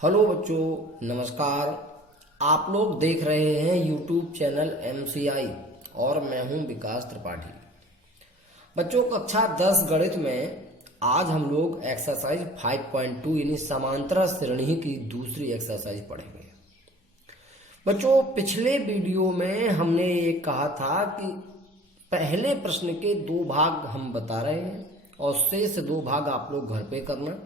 Hello बच्चों, नमस्कार। आप लोग देख रहे हैं यूट्यूब चैनल MCI और मैं हूं विकास त्रिपाठी। बच्चों, कक्षा 10 गणित में आज हम लोग एक्सरसाइज 5.2 यानी समांतर श्रेणी की दूसरी एक्सरसाइज पढ़ेंगे। बच्चों, पिछले वीडियो में हमने ये कहा था कि पहले प्रश्न के 2 भाग हम बता रहे हैं और शेष 2 भाग आप लोग घर पे करना।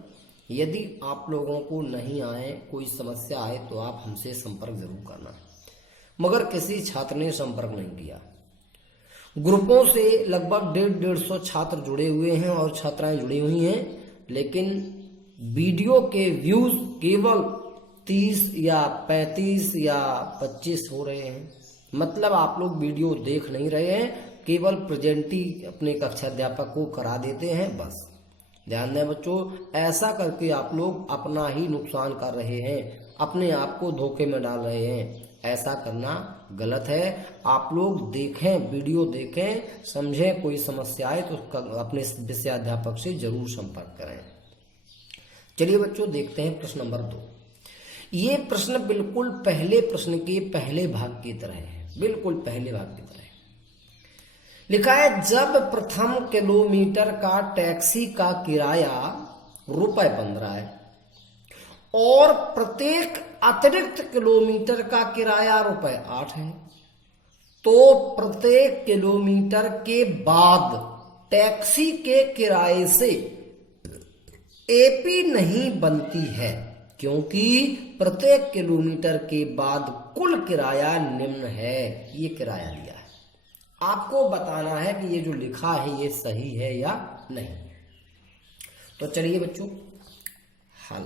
यदि आप लोगों को नहीं आए, कोई समस्या आए तो आप हमसे संपर्क जरूर करना। मगर किसी छात्र ने संपर्क नहीं किया। ग्रुपों से लगभग 150 छात्र जुड़े हुए हैं और छात्राएं जुड़ी हुई हैं, लेकिन वीडियो के व्यूज केवल 30 या 35 या 25 हो रहे हैं। मतलब आप लोग वीडियो देख नहीं रहे हैं, केवल प्रेजेंटी अपने कक्षा अध्यापक को करा देते हैं, बस। ध्यान दें बच्चों, ऐसा करके आप लोग अपना ही नुकसान कर रहे हैं, अपने आप को धोखे में डाल रहे हैं। ऐसा करना गलत है। आप लोग देखें, वीडियो देखें, समझें। कोई समस्या आए तो अपने विषयाध्यापक से जरूर संपर्क करें। चलिए बच्चों, देखते हैं प्रश्न नंबर 2। ये प्रश्न बिल्कुल पहले प्रश्न के पहले भाग की तरह है, बिल्कुल पहले भाग की तरह। लिखा है, जब प्रथम किलोमीटर का टैक्सी का किराया ₹15 है और प्रत्येक अतिरिक्त किलोमीटर का किराया ₹8 है, तो प्रत्येक किलोमीटर के बाद टैक्सी के किराए से एपी नहीं बनती है, क्योंकि प्रत्येक किलोमीटर के बाद कुल किराया निम्न है। ये किराया लिया है। आपको बताना है कि ये जो लिखा है ये सही है या नहीं। तो चलिए बच्चों, हल।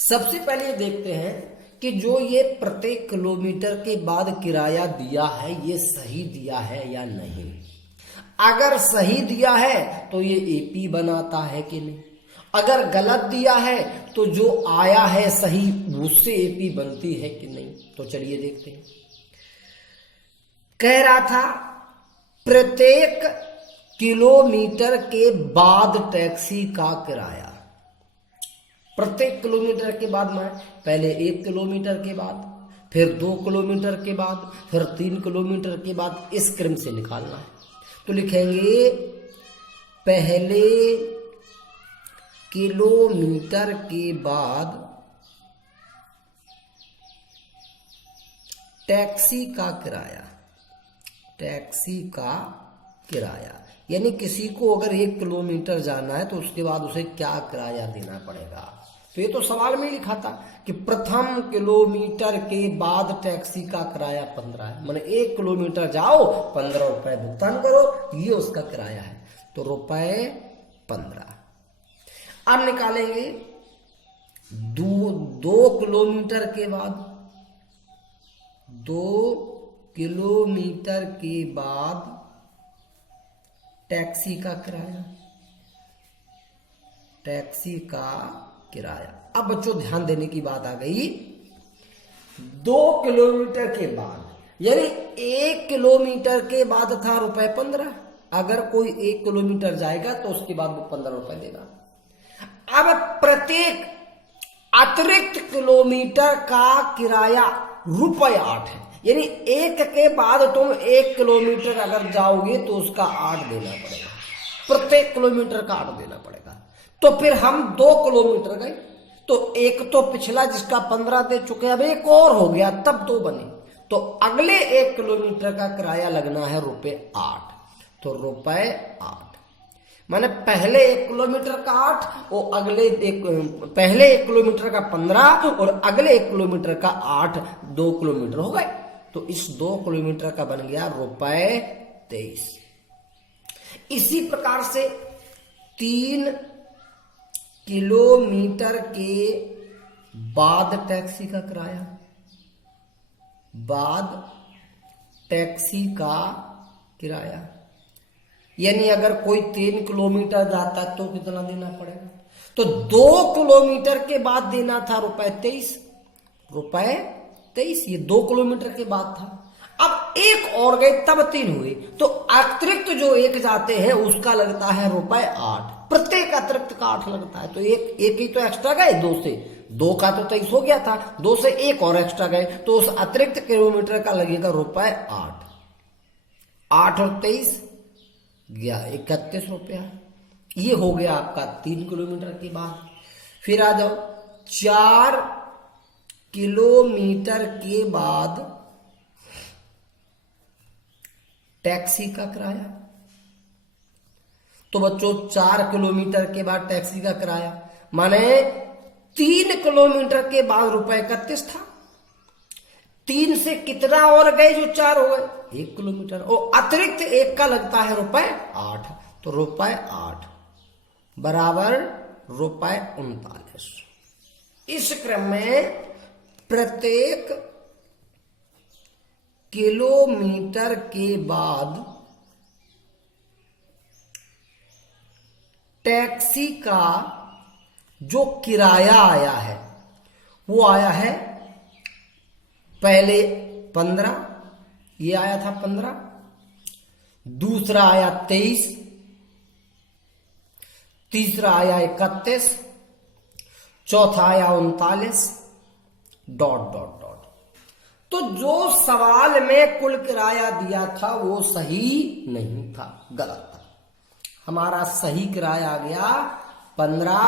सबसे पहले देखते हैं कि जो ये प्रत्येक किलोमीटर के बाद किराया दिया है ये सही दिया है या नहीं। अगर सही दिया है तो ये एपी बनाता है कि नहीं। अगर गलत दिया है तो जो आया है सही उससे एपी बनती है कि नहीं। तो चलिए देखते हैं। कह रहा था प्रत्येक किलोमीटर के बाद टैक्सी का किराया। प्रत्येक किलोमीटर के बाद में पहले 1 किलोमीटर के बाद, फिर 2 किलोमीटर के बाद, फिर 3 किलोमीटर के बाद, इस क्रम से निकालना है। तो लिखेंगे पहले किलोमीटर के बाद टैक्सी का किराया। टैक्सी का किराया यानी किसी को अगर 1 किलोमीटर जाना है तो उसके बाद उसे क्या किराया देना पड़ेगा। तो ये तो सवाल में लिखा था कि प्रथम किलोमीटर के बाद टैक्सी का किराया 15 है। माने 1 किलोमीटर जाओ, 15 रुपए भुगतान करो, ये उसका किराया है। तो ₹15। अब निकालेंगे 2 किलोमीटर के बाद। 2 किलोमीटर के बाद टैक्सी का किराया। टैक्सी का किराया। अब बच्चों ध्यान देने की बात आ गई। 2 किलोमीटर के बाद यानी 1 किलोमीटर के बाद था ₹15। अगर कोई 1 किलोमीटर जाएगा तो उसके बाद वो ₹15 देगा। अब प्रत्येक अतिरिक्त किलोमीटर का किराया ₹8 है, यानी 1 के बाद तुम 1 किलोमीटर अगर जाओगे तो उसका 8 देना पड़ेगा। प्रत्येक किलोमीटर का 8 देना पड़ेगा। तो फिर हम 2 किलोमीटर गए तो एक तो पिछला जिसका 15 दे चुके, अब एक और हो गया, तब 2 बने। तो अगले 1 किलोमीटर का किराया लगना है ₹8। तो ₹8 माने पहले 1 किलोमीटर का 8 और पहले 1 किलोमीटर का 15 और अगले 1 किलोमीटर का 8, 2 किलोमीटर हो गए। तो इस 2 किलोमीटर का बन गया ₹23। इसी प्रकार से 3 किलोमीटर के बाद टैक्सी का किराया। बाद टैक्सी का किराया यानी अगर कोई 3 किलोमीटर जाता है तो कितना देना पड़ेगा। तो 2 किलोमीटर के बाद देना था ₹23। ये 2 किलोमीटर के बाद था। अब एक और गए तब 3 हुए, तो अतिरिक्त जो 1 जाते हैं उसका लगता है ₹8। प्रत्येक अतिरिक्त का 8 लगता है, तो एक ही तो एक्स्ट्रा गए, 2 से 2 का तो 23 हो गया था, 2 से एक और एक्स्ट्रा गए, तो उस अतिरिक्त किलोमीटर का लगेगा रुपए 8। 8 और 23 गया 31 रुपया। ये हो गया आपका 3 किलोमीटर के बाद। फिर आ जाओ 4 किलोमीटर के बाद टैक्सी का किराया। तो बच्चों 4 किलोमीटर के बाद टैक्सी का किराया माने 3 किलोमीटर के बाद रुपए 31 था। 3 से कितना और गए जो 4 हो गए, 1 किलोमीटर, और अतिरिक्त 1 का लगता है रुपए 8, तो रुपए 8 बराबर रुपए 39। इस क्रम में प्रत्येक किलोमीटर के बाद टैक्सी का जो किराया आया है वो आया है पहले 15, ये आया था 15, दूसरा आया 23, तीसरा आया 31, चौथा आया 39, डॉट डॉट डॉट। तो जो सवाल में कुल किराया दिया था वो सही नहीं था, गलत था। हमारा सही किराया आ गया 15,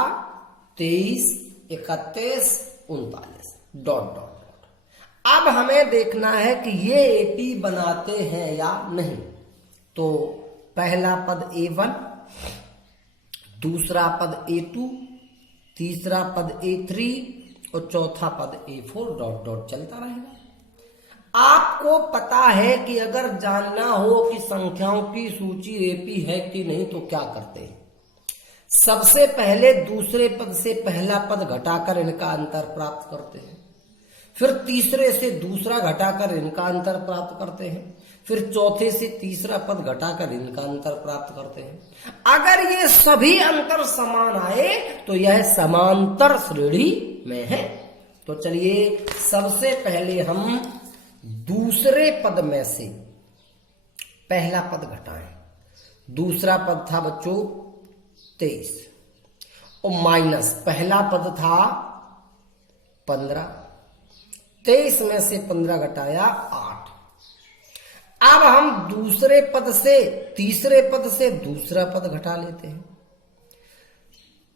23, 31, 39, डॉट डॉट डॉट। अब हमें देखना है कि ये एपी बनाते हैं या नहीं। तो पहला पद A1, दूसरा पद A2, तीसरा पद A3 और चौथा पद A4, डॉट डॉट चलता रहेगा। आपको पता है कि अगर जानना हो कि संख्याओं की सूची एपी है कि नहीं तो क्या करते हैं, सबसे पहले दूसरे पद से पहला पद घटाकर इनका अंतर प्राप्त करते हैं, फिर तीसरे से दूसरा घटाकर इनका अंतर प्राप्त करते हैं, फिर चौथे से तीसरा पद घटाकर इनका अंतर प्राप्त करते हैं। अगर ये सभी अंतर समान आए तो यह समांतर श्रेणी में है। तो चलिए सबसे पहले हम दूसरे पद में से पहला पद घटाएं। दूसरा पद था बच्चों 23 और माइनस पहला पद था 15, 23 में से 15 घटाया 8। अब हम दूसरे पद से तीसरे पद से दूसरा पद घटा लेते हैं।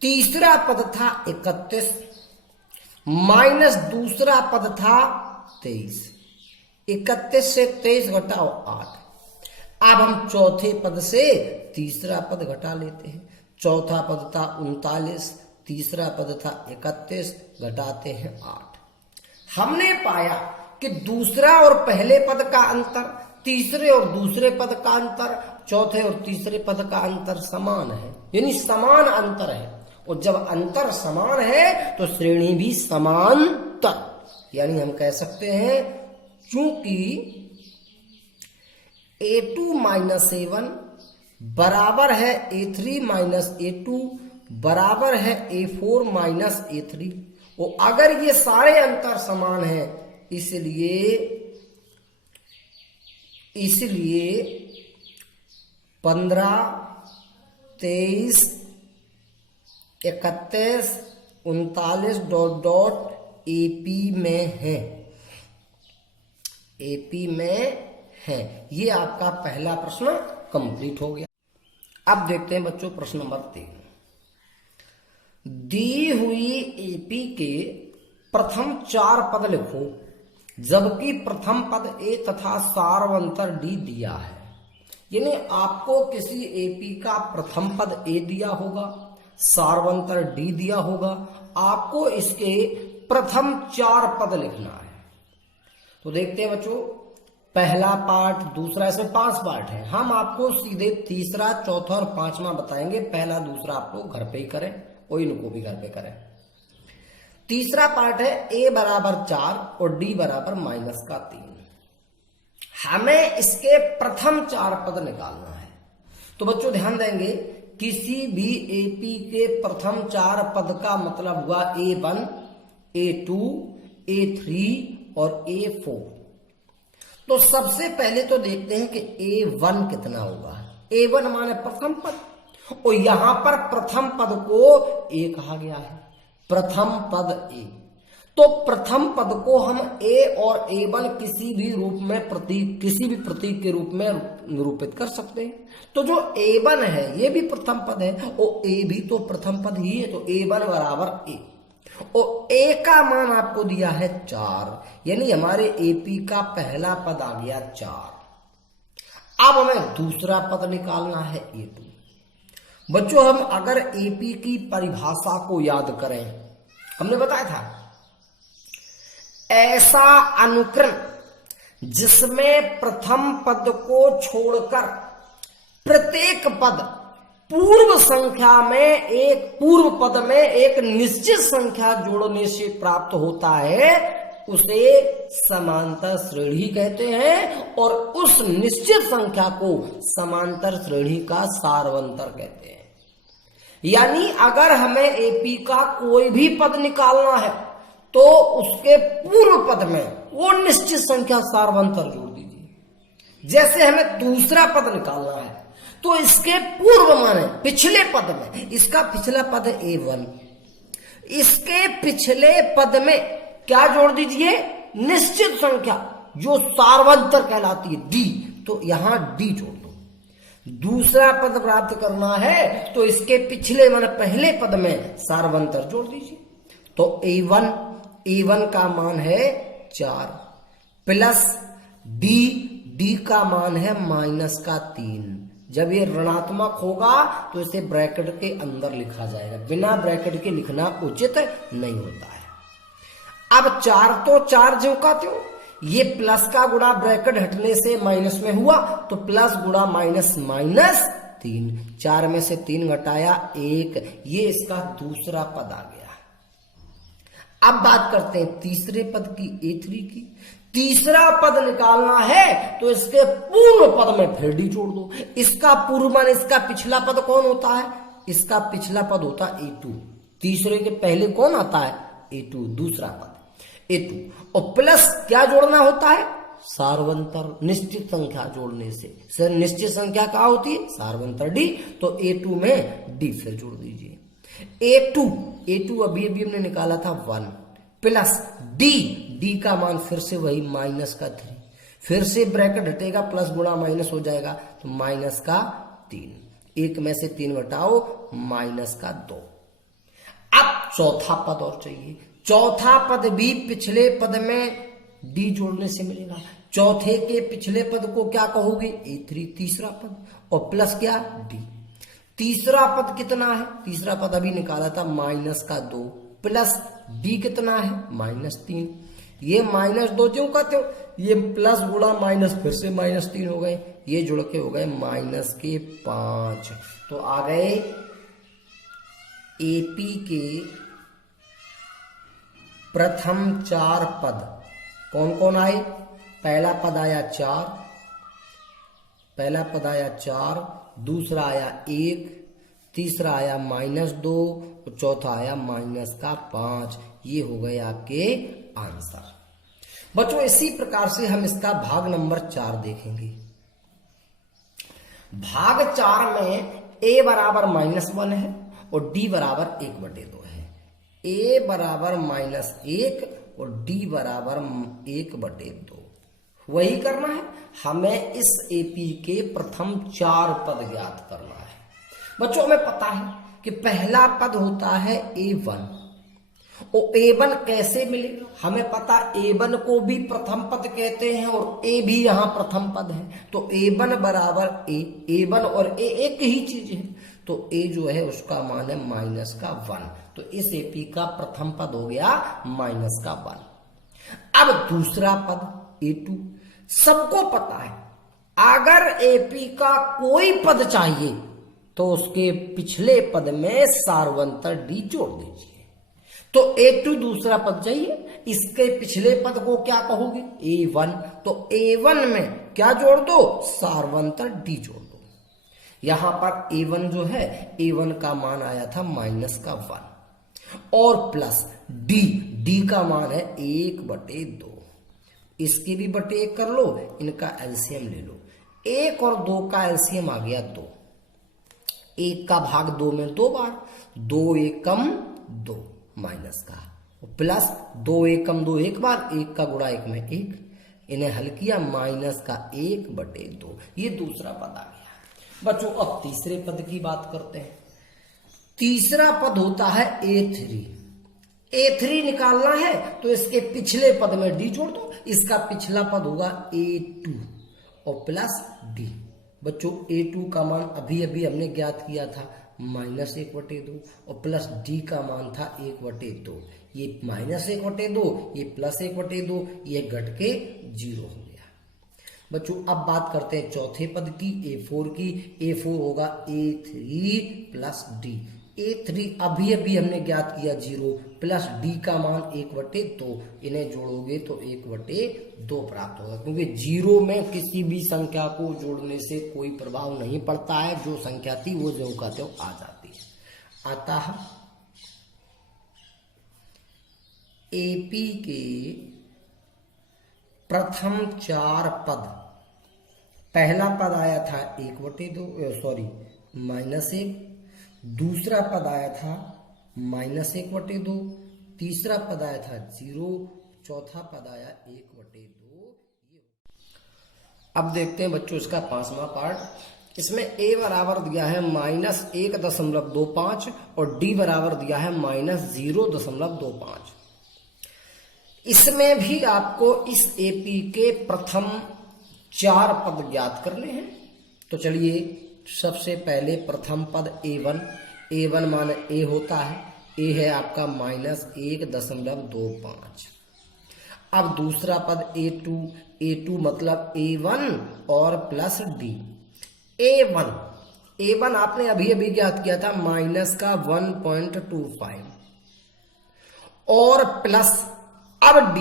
तीसरा पद था 31 माइनस दूसरा पद था 23, 31 से 23 घटाओ 8। अब हम चौथे पद से तीसरा पद घटा लेते हैं। चौथा पद था 39, तीसरा पद था 31, घटाते हैं 8। हमने पाया कि दूसरा और पहले पद का अंतर, तीसरे और दूसरे पद का अंतर, चौथे और तीसरे पद का अंतर समान है, यानी समान अंतर है। और जब अंतर समान है तो श्रेणी भी समांतर, यानी हम कह सकते हैं चूंकि A2 माइनस A1 बराबर है A3 माइनस A2 बराबर है A4 माइनस A3, और अगर ये सारे अंतर समान हैं इसलिए 15, 23, 31, 39 डॉट डॉट एपी में है, एपी में है। ये आपका पहला प्रश्न कंप्लीट हो गया। अब देखते हैं बच्चों प्रश्न नंबर 3। दी हुई एपी के प्रथम 4 पद लिखो जबकि प्रथम पद ए तथा सार्वंतर डी दिया है। यानी आपको किसी एपी का प्रथम पद ए दिया होगा, सार्वंतर डी दिया होगा, आपको इसके प्रथम 4 पद लिखना है। तो देखते हैं बच्चों, पहला पार्ट, दूसरा, इसमें 5 पार्ट है। हम आपको सीधे तीसरा, चौथा और 5वां बताएंगे। पहला दूसरा आप लोग घर पे ही करें और इनको भी घर पे करें। तीसरा पार्ट है a बराबर 4 और d बराबर -3। हमें इसके प्रथम 4 पद निकालना है। तो बच्चों ध्यान देंगे, किसी भी एपी के प्रथम 4 पद का मतलब हुआ A1, A2, A3 और A4। तो सबसे पहले तो देखते हैं कि A1 कितना होगा। A1 माने प्रथम पद, और यहां पर प्रथम पद को ए कहा गया है, प्रथम पद ए। तो प्रथम पद को हम ए और a1 किसी भी रूप में किसी भी प्रतीक के रूप में निरूपित कर सकते हैं। तो जो a1 है ये भी प्रथम पद है और a भी तो प्रथम पद ही है, तो a1 बराबर a। और a का मान आपको दिया है 4, यानी हमारे AP का पहला पद आ गया 4। अब हमें दूसरा पद निकालना है A2। बच्चों हम अगर AP की परिभाषा को याद करें, हमने बताया था ऐसा अनुक्रम जिसमें प्रथम पद को छोड़कर प्रत्येक पद पूर्व पद में एक निश्चित संख्या जोड़ने से प्राप्त होता है, उसे समांतर श्रेणी कहते हैं और उस निश्चित संख्या को समांतर श्रेणी का सारवंतर कहते हैं। यानी अगर हमें एपी का कोई भी पद निकालना है तो उसके पूर्व पद में वो निश्चित संख्या सारवंतर जोड़ दीजिए। जैसे हमें दूसरा पद निकालना है तो इसके पूर्व माने पिछले पद में, इसका पिछला पद है A1, इसके पिछले पद में क्या जोड़ दीजिए, निश्चित संख्या जो सारवंतर कहलाती है D, तो यहां D जोड़ दो। दूसरा पद प्राप्त करना है तो इसके पिछले माने पहले पद में सारवंतर जोड़ दीजिए। तो A1 का मान है 4 प्लस D का मान है -3। जब ये ऋणात्मक होगा तो इसे ब्रैकेट के अंदर लिखा जाएगा, बिना ब्रैकेट के लिखना उचित नहीं होता है। अब 4 तो 4 ज्यों का त्यों, ये प्लस का गुणा ब्रैकेट हटने से माइनस में हुआ तो प्लस गुणा -3। 4 में से 3 घटाया 1, ये इसका दूसरा पद आ गया। अब बात करते हैं तीसरे पद की, A3 की। तीसरा पद निकालना है तो इसके पूर्व पद में फिर D जोड़ दो। इसका पूर्व माने इसका पिछला पद कौन होता है, इसका पिछला पद होता है A2। तीसरे के पहले कौन आता है, A2, दूसरा पद A2। और प्लस क्या जोड़ना होता है, सारवंतर, निश्चित संख्या जोड़ने से। सर निश्चित संख्या क्या होती है, सारवंतर D, तो A2 में D फिर जोड़ दीजिए। A2 अभी हमने निकाला था 1 प्लस D का मान फिर से वही -3, फिर से ब्रैकेट हटेगा, प्लस गुणा माइनस हो जाएगा तो -3। 1 में से 3 घटाओ -2। अब चौथा पद और चाहिए। चौथा पद भी पिछले पद में D जोड़ने से मिलेगा। चौथे के पिछले पद को क्या कहोगे, A3 तीसरा पद, और प्लस क्या D। तीसरा पद कितना है, तीसरा पद अभी निकाला था -2 प्लस D कितना है, -3। ये -2 ज्यों का त्यों, ये प्लस गुणा माइनस फिर से -3 हो गए, ये जुड़ के हो गए -5। तो आ गए एपी के प्रथम 4 पद। कौन कौन आए, पहला पद आया 4, दूसरा आया 1, तीसरा आया -2 और चौथा आया -5। ये हो गए आपके आंसर। बच्चों इसी प्रकार से हम इसका भाग नंबर 4 देखेंगे। भाग 4 में A बराबर -1 है और D बराबर 1/2 है। A बराबर -1 और D बराबर 1/2। वही करना है हमें, इस एपी के प्रथम 4 पद ज्ञात करना है। बच्चों हमें पता है कि पहला पद होता है A1, और A1 कैसे मिलेगा, हमें पता A1 को भी प्रथम पद कहते हैं और A भी यहां प्रथम पद है। तो A1 बराबर A1 और A एक ही चीज है, तो A जो है उसका मान है -1। तो इस एपी का प्रथम पद हो गया -1। अब दूसरा पद A2, सबको पता है अगर एपी का कोई पद चाहिए तो उसके पिछले पद में सारवंतर D जोड़ दीजिए। तो A2 दूसरा पद चाहिए, इसके पिछले पद को क्या कहोगे, A1। तो A1 में क्या जोड़ दो, सारवंतर D जोड़ दो। यहां पर A1 जो है, A1 का मान आया था -1 और प्लस D का मान है 1/2। इसकी भी बटे 1 कर लो, इनका एलसीएम ले लो। 1 और 2 का एलसीएम आ गया 2। 1 का भाग 2 में 2 बार, 2 एकम 2 माइनस का, प्लस 2 एकम 2 एक बार, 1 का गुणा 1 में 1, इन्हें हल किया माइनस का 1/2। ये दूसरा पद आ गया। बच्चों अब तीसरे पद की बात करते हैं। तीसरा पद होता है A3। A3 निकालना है तो इसके पिछले पद में D जोड़ दो, इसका पिछला पद होगा A2 और प्लस D। बच्चों A2 का मान अभी अभी हमने ज्ञात किया था -1/2 और प्लस D का मान था 1/2। ये -1/2, ये +1/2, ये घट के 0 हो गया। बच्चों अब बात करते हैं चौथे पद की, A4 की। A4 होगा A3 प्लस D। A3 अभी अभी हमने ज्ञात किया 0 प्लस D का मान 1/2, इन्हें जोड़ोगे तो 1/2 प्राप्त होगा, क्योंकि 0 में किसी भी संख्या को जोड़ने से कोई प्रभाव नहीं पड़ता है, जो संख्या थी वो जो का त्यों आ जाती है। अतः AP के प्रथम 4 पद, पहला पद आया था 1/2, दूसरा पद आया था -1/2, तीसरा पद आया था 0, चौथा पद आया 1/2। अब देखते हैं बच्चों इसका 5वां पार्ट। इसमें A बराबर दिया है -1.25 और D बराबर दिया है -0.25। इसमें भी आपको इस AP के प्रथम 4 पद ज्ञात करने हैं। तो चलिए सबसे पहले प्रथम पद A1 माने A होता है, A है आपका -1.25। अब दूसरा पद A2 मतलब A1 और प्लस D। A1 आपने अभी अभी ज्ञात किया था -1.25 और प्लस अब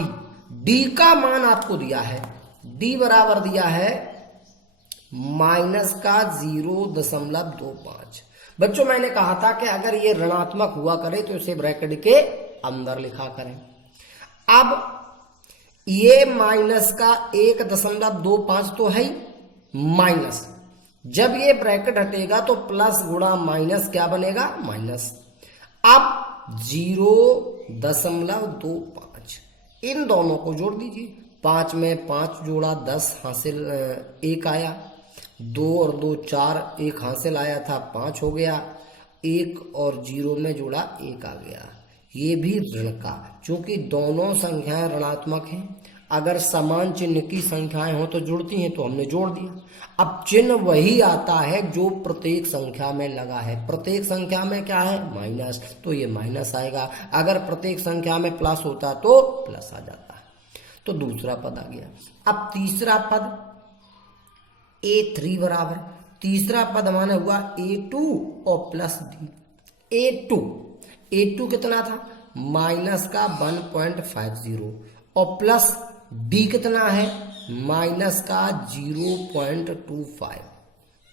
D का मान आपको दिया है, D बराबर दिया है -0.25। बच्चों मैंने कहा था कि अगर ये ऋणात्मक हुआ करे तो इसे ब्रैकेट के अंदर लिखा करें। अब ये -1.25 तो है माइनस, जब ये ब्रैकेट हटेगा तो प्लस गुणा माइनस क्या बनेगा, माइनस। अब 0.25 इन दोनों को जोड़ दीजिए, 5 में 5 जोड़ा 10 हासिल 1 आया, 2 और 2 4, 1 हासिल आया था 5 हो गया, 1 और 0 में जोड़ा 1 आ गया। ये भी ऋण का, चूंकि दोनों संख्याएं ऋणात्मक हैं, अगर समान चिन्ह की संख्याएं हो तो जुड़ती हैं, तो हमने जोड़ दिया। अब चिन्ह वही आता है जो प्रत्येक संख्या में लगा है। प्रत्येक संख्या में क्या है, माइनस, तो ये माइनस आएगा। अगर प्रत्येक संख्या में प्लस होता तो प्लस आ जाता है। तो दूसरा पद आ गया। अब तीसरा पद A3 बराबर, तीसरा पद माने हुआ A2 और प्लस D। A2 कितना था, -1.50 और प्लस D कितना है, -0.25।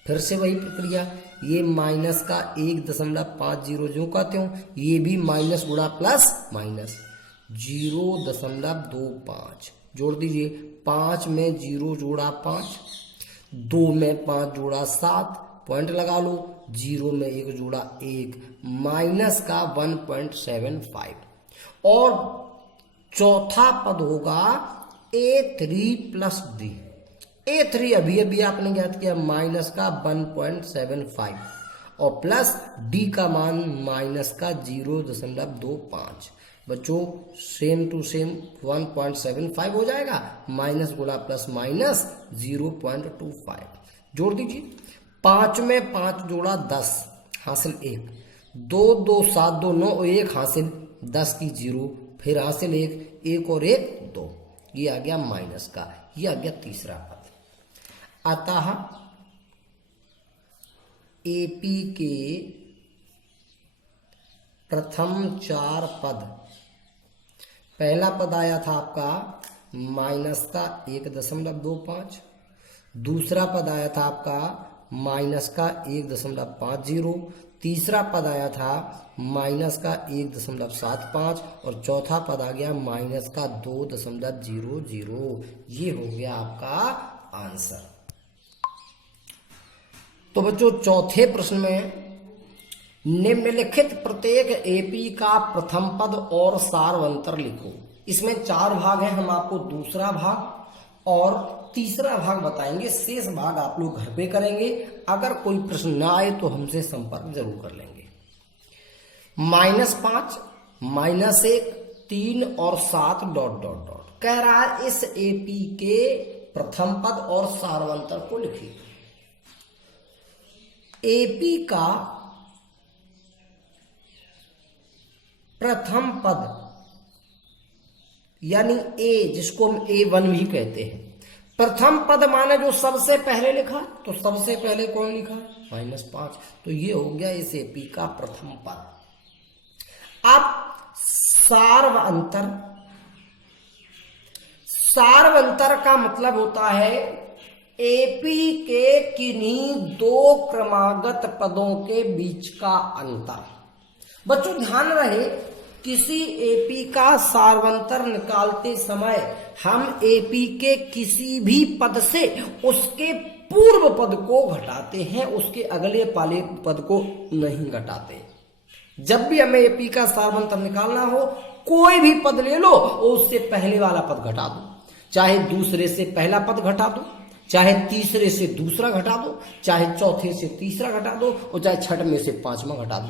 फिर से वही प्रक्रिया, ये -1.50 जो कहते हो, ये भी माइनस गुणा प्लस माइनस 0.25 जोड़ दीजिए। 5 में 0 जोड़ा 5, 2 में 5 जोड़ा 7, पॉइंट लगा लो, 0 में 1 जोड़ा 1, माइनस का 1.75। और चौथा पद होगा A3 प्लस D। A3 अभी अभी आपने ज्ञात किया माइनस का 1.75 और प्लस D का मान माइनस का 0.25। बच्चों सेम टू सेम 1.75 हो जाएगा, माइनस गुणा प्लस माइनस 0.25 जोड़ दीजिए। 5 में 5 जोड़ा 10 हासिल 1, 2 2 7 2 9 और 1 हासिल 10 की 0, फिर हासिल 1 और 1 2, ये आ गया माइनस का, ये आ गया तीसरा पद। अतः AP के प्रथम 4 पद, पहला पद आया था आपका -1.25, दूसरा पद आया था आपका -1.50, तीसरा पद आया था -1.75 और चौथा पद आ गया -2.00। ये हो गया आपका आंसर। तो बच्चों चौथे प्रश्न में निम्नलिखित प्रत्येक एपी का प्रथम पद और सारवंतर लिखो। इसमें 4 भाग हैं, हम आपको दूसरा भाग और तीसरा भाग बताएंगे, शेष भाग आप लोग घर पे करेंगे। अगर कोई प्रश्न ना आए तो हमसे संपर्क जरूर कर लेंगे। -5, -1, 3 और 7 ... कह रहा है इस एपी के प्रथम पद और सारवंतर को लिखिए। एपी का प्रथम पद यानी ए, जिसको हम A1 भी कहते हैं, प्रथम पद माने जो सबसे पहले लिखा, तो सबसे पहले कौन लिखा? -5। तो ये हो गया इस एपी का प्रथम पद। अब सारवंतर का मतलब होता है एपी के किन्हीं 2 क्रमागत पदों के बीच का अंतर। बच्चों ध्यान रहे, किसी एपी का सारवंतर निकालते समय हम एपी के किसी भी पद से उसके पूर्व पद को घटाते हैं, उसके अगले वाले पद को नहीं घटाते। जब भी हमें एपी का सारवंतर निकालना हो, कोई भी पद ले लो और उससे पहले वाला पद घटा दो, चाहे दूसरे से पहला पद घटा दो, चाहे तीसरे से दूसरा घटा दो, चाहे चौथे से तीसरा घटा दो, और चाहे छठवें से पांचवा घटा दो।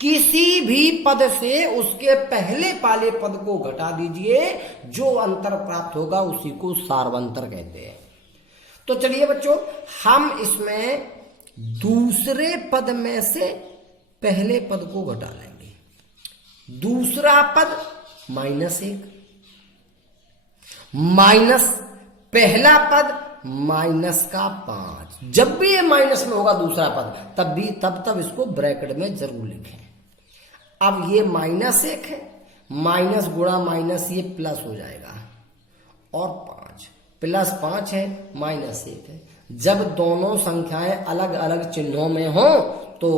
किसी भी पद से उसके पहले वाले पद को घटा दीजिए, जो अंतर प्राप्त होगा उसी को सारवंतर कहते हैं। तो चलिए बच्चों, हम इसमें दूसरे पद में से पहले पद को घटा लेंगे। दूसरा पद -1 माइनस पहला पद -5। जब भी ये माइनस में होगा दूसरा पद, तब इसको ब्रैकेट में जरूर लिखें। अब ये -1 है, माइनस गुणा माइनस ये प्लस हो जाएगा, और 5 +5 है, -1 है। जब दोनों संख्याएं अलग अलग चिन्हों में हो तो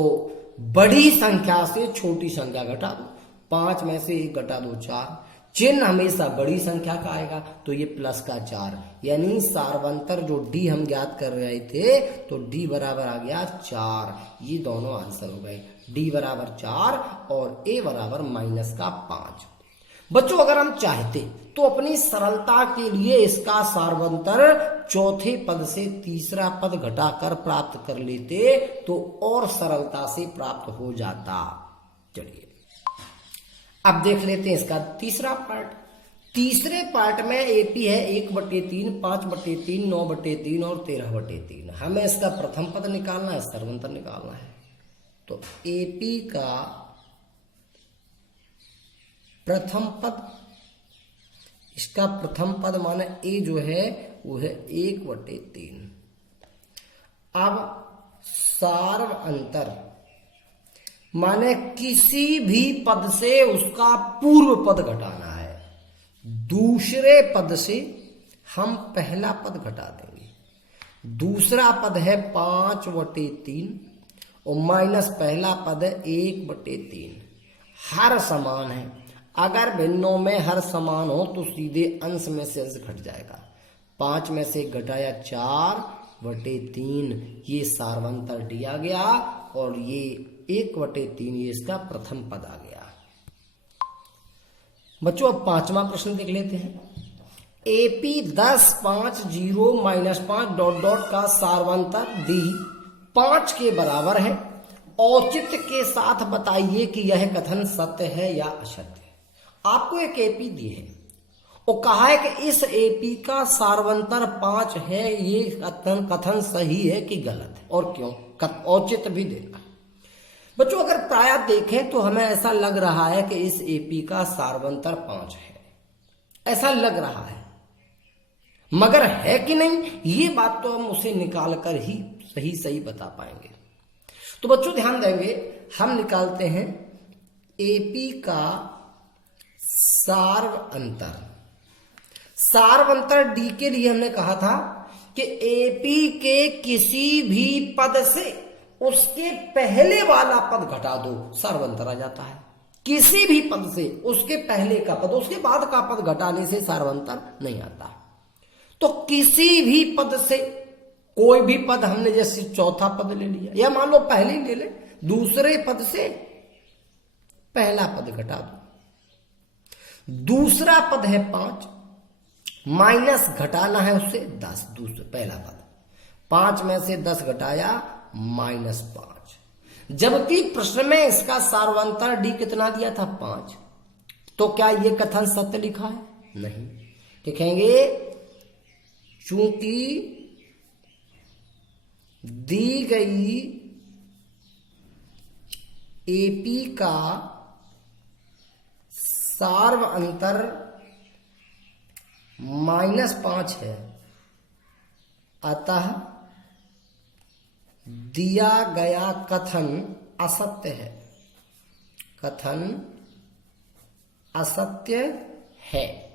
बड़ी संख्या से छोटी संख्या घटा दो। 5 में से 1 घटा दो, 4। चिन्ह हमेशा बड़ी संख्या का आएगा, तो ये प्लस का 4, यानी सारवंतर जो डी हम ज्ञात कर रहे थे, तो डी बराबर आ गया 4। ये दोनों आंसर हो गए, डी बराबर 4 और ए बराबर -5। बच्चों अगर हम चाहते तो अपनी सरलता के लिए इसका सारवंतर चौथे पद से तीसरा पद घटाकर प्राप्त कर लेते, तो और सरलता से प्राप्त हो जाता। चलिए अब देख लेते हैं इसका तीसरा पार्ट। तीसरे पार्ट में एपी है 1/3, 5/3, 9/3 और 13/3। हमें इसका प्रथम पद निकालना है, सारवंतर निकालना है। तो एपी का प्रथम पद, इसका प्रथम पद माने ए जो है वो है 1/3। अब सारवंतर माने किसी भी पद से उसका पूर्व पद घटाना है। दूसरे पद से हम पहला पद घटा देंगे। दूसरा पद है 5/3 और माइनस पहला पद है 1/3। हर समान है, अगर भिन्नों में हर समान हो तो सीधे अंश में से अंश घट जाएगा। 5 में से घटाया 4/3, ये सारवंतर दिया गया, और ये 1/3 ये इसका प्रथम पद आ गया। बच्चों अब पांचवा प्रश्न देख लेते हैं। एपी 10, 5, 0, -5 ... का सारवंतर डी 5 के बराबर है। औचित्य के साथ बताइए कि यह कथन सत्य है या असत्य है। आपको एक एपी दी है और कहा है कि इस एपी का सारवंतर 5 है। ये कथन सही है कि गलत है, और क्यों? औचित्य भी देना। बच्चों अगर प्राय देखें तो हमें ऐसा लग रहा है कि इस एपी का सारवंतर 5 है, ऐसा लग रहा है, मगर है कि नहीं ये बात तो हम उसे निकाल कर ही सही बता पाएंगे। तो बच्चों ध्यान देंगे, हम निकालते हैं एपी का सारवंतर डी के लिए हमने कहा था कि एपी के किसी भी पद से उसके पहले वाला पद घटा दो, सारवंतर आ जाता है। किसी भी पद से उसके पहले का पद, उसके बाद का पद घटाने से सारवंतर नहीं आता। तो किसी भी पद से कोई भी पद, हमने जैसे चौथा पद ले लिया, या मान लो पहले ही ले ले, दूसरे पद से पहला पद घटा दो। दूसरा पद है 5, माइनस घटाना है उससे 10। दूसरा पहला पद 5 में से 10 घटाया -5। जबकि प्रश्न में इसका सार्वंतर डी कितना दिया था 5। तो क्या ये कथन सत्य लिखा है? नहीं। लिखेंगे चूंकि दी गई एपी का सार्व अंतर -5 है, अतः दिया गया कथन असत्य है। कथन असत्य है।